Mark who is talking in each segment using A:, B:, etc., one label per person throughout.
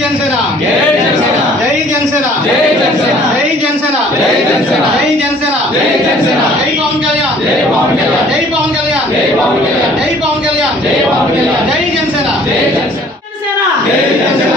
A: జనసేన
B: జై జనసేన
A: జై జనసేన
B: జై జనసేన
A: జై జనసేన
B: జై జనసేన
A: జై జనసేన
B: జై
A: పవన్ కళ్యాణ్
B: జై పవన్ కళ్యాణ్
A: జై పవన్ కళ్యాణ్
B: జై పవన్ కళ్యాణ్
A: జై పవన్ కళ్యాణ్
B: జై పవన్ కళ్యాణ్
A: జై జనసేన
B: జై జనసేన జై జనసేన
C: జై జనసేన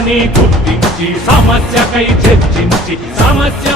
D: సమస్యని గుర్తించి సమస్యకై చర్చించి సమస్య